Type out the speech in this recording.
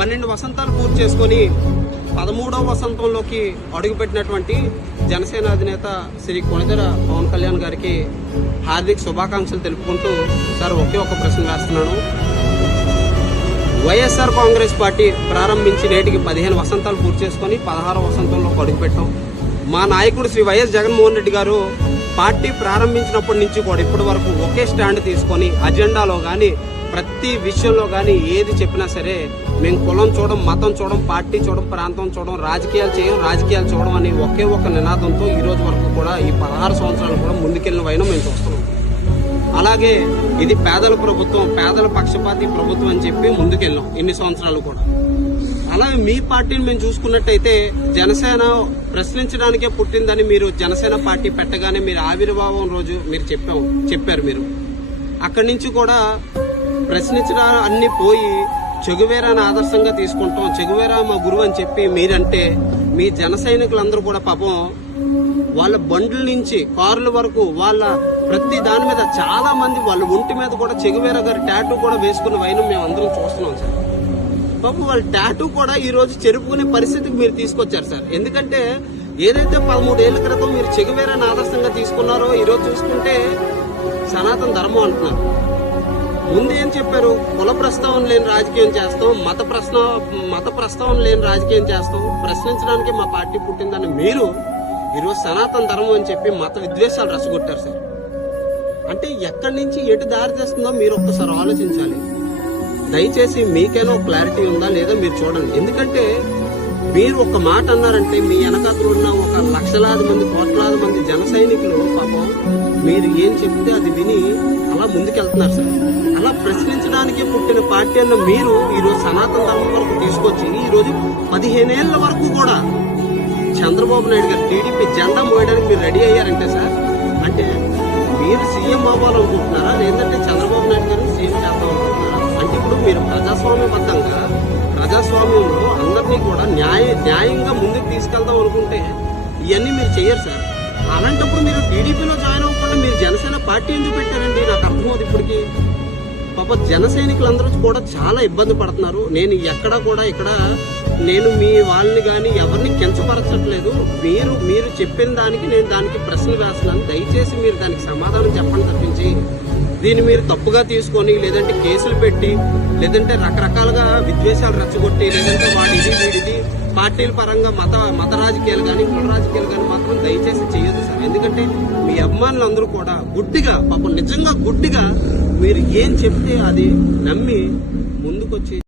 12 వసంతాలు పూర్తి చేసుకొని 13వ వసంతంలోకి అడుగుపెట్టినటువంటి జనసేన అధినేత శ్రీ కొణిదెల పవన్ కళ్యాణ్ గారికి హార్దిక శుభాకాంక్షలు తెలుపుకుంటూ సార్ ఒకే ఒక ప్రశ్న వేస్తున్నాను. వైఎస్ఆర్ కాంగ్రెస్ పార్టీ ప్రారంభించి నేటికి 15 వసంతాలు పూర్తి చేసుకొని 16వ వసంతంలోకి అడుగుపెట్టాం. మా నాయకుడు శ్రీ వైఎస్ జగన్మోహన్ రెడ్డి గారు పార్టీ ప్రారంభించినప్పటి నుంచి కూడా ఇప్పటి వరకు ఒకే స్టాండ్ తీసుకొని అజెండాలో కానీ ప్రతి విషయంలో కానీ ఏది చెప్పినా సరే మేము కులం చూడడం, మతం చూడడం, పార్టీ చూడడం, ప్రాంతం చూడడం, రాజకీయాలు చూడడం అని ఒకే ఒక నినాదంతో ఈ రోజు వరకు కూడా ఈ 16 సంవత్సరాలు కూడా ముందుకెళ్ళిన వైనం మేము చూస్తున్నాం. అలాగే ఇది పేదల ప్రభుత్వం, పేదల పక్షపాతి ప్రభుత్వం అని చెప్పి ముందుకెళ్ళాం ఇన్ని సంవత్సరాలు కూడా. అలాగే మీ పార్టీని మేము చూసుకున్నట్టయితే జనసేన ప్రశ్నించడానికే పుట్టిందని మీరు జనసేన పార్టీ పెట్టగానే మీరు ఆవిర్భావం రోజు మీరు చెప్పారు. మీరు అక్కడి నుంచి కూడా ప్రశ్నించడం అన్ని పోయి చెగువేరాని ఆదర్శంగా తీసుకుంటాం, చెగువేరా మా గురువు అని చెప్పి మీరంటే మీ జన సైనికులందరూ కూడా పాపం వాళ్ళ బండ్ల నుంచి కార్ల వరకు వాళ్ళ ప్రతి దాని మీద చాలా మంది వాళ్ళ ఒంటి మీద కూడా చెగువేరా గారి టాటూ కూడా వేసుకున్న వైనం మేము అందరం చూస్తున్నాం సార్. పాపం వాళ్ళ టాటూ కూడా ఈ రోజు చెరుపుకునే పరిస్థితికి మీరు తీసుకొచ్చారు సార్. ఎందుకంటే ఏదైతే 13 ఏళ్ల క్రితం మీరు చెగువేరాని ఆదర్శంగా తీసుకున్నారో ఈ రోజు చూసుకుంటే సనాతన ధర్మం అంటున్నారు. ముందు ఏం చెప్పారు? కుల ప్రస్తావన లేని రాజకీయం చేస్తాం, మత ప్రస్తావన లేని రాజకీయం చేస్తాం, ప్రశ్నించడానికి మా పార్టీ పుట్టిందని మీరు ఈరోజు సనాతన ధర్మం అని చెప్పి మత విద్వేషాలు రసగొట్టారు సార్. అంటే ఎక్కడి నుంచి ఎటు దారి చేస్తుందో మీరు ఒక్కసారి ఆలోచించాలి. దయచేసి మీకైనా ఒక క్లారిటీ ఉందా లేదా మీరు చూడండి. ఎందుకంటే మీరు ఒక మాట అన్నారంటే మీ వెనకాతలు ఉన్న ఒక లక్షలాది మంది, కోట్లాది మంది జన సైనికులు పాపం మీరు ఏం చెప్తే అది విని అలా ముందుకెళ్తున్నారు సార్. అలా ప్రశ్నించడానికి పుట్టిన పార్టీ అన్న మీరు ఈరోజు సనాతన ధర్మం వరకు తీసుకొచ్చి ఈరోజు 15 ఏళ్ల వరకు కూడా చంద్రబాబు నాయుడు గారు టీడీపీ జెండా మోయడానికి మీరు రెడీ అయ్యారంటే సార్, అంటే మీరు సీఎం అవ్వాలనుకుంటున్నారా లేదంటే చంద్రబాబు నాయుడు గారిని సీఎం చేద్దాం అనుకుంటున్నారా? అంటే ఇప్పుడు మీరు ప్రజాస్వామ్యబద్ధంగా ప్రజాస్వామ్యంలో అందరినీ కూడా న్యాయంగా ముందుకు తీసుకెళ్దాం అనుకుంటే ఇవన్నీ మీరు చెయ్యరు సార్. అలాంటప్పుడు మీరు టీడీపీలో జాయిన్ అవ్వకుండా మీరు జనసేన పార్టీ ఎందుకు పెట్టారండి? నాకు అర్థమవుతుంది ఇప్పటికీ. పాప జన సైనికులందరూ కూడా చాలా ఇబ్బంది పడుతున్నారు. నేను ఇక్కడ నేను మీ వాళ్ళని కానీ ఎవరిని కించపరచట్లేదు. మీరు చెప్పిన దానికి నేను దానికి ప్రశ్న వేస్తున్నాను. దయచేసి మీరు దానికి సమాధానం చెప్పండి తప్పించి దీన్ని మీరు తప్పుగా తీసుకొని లేదంటే కేసులు పెట్టి లేదంటే రకరకాలుగా విద్వేషాలు రెచ్చగొట్టి లేదంటే వీడిది పార్టీల పరంగా మత రాజకీయాలు కానీ కుల రాజకీయాలు కానీ మాత్రం దయచేసి చేయొద్దు సార్. ఎందుకంటే మీ అభిమానులందరూ కూడా గుడ్డిగా పాపం నిజంగా గుడ్డిగా మీరు ఏం చెప్తే అది నమ్మి ముందుకొచ్చి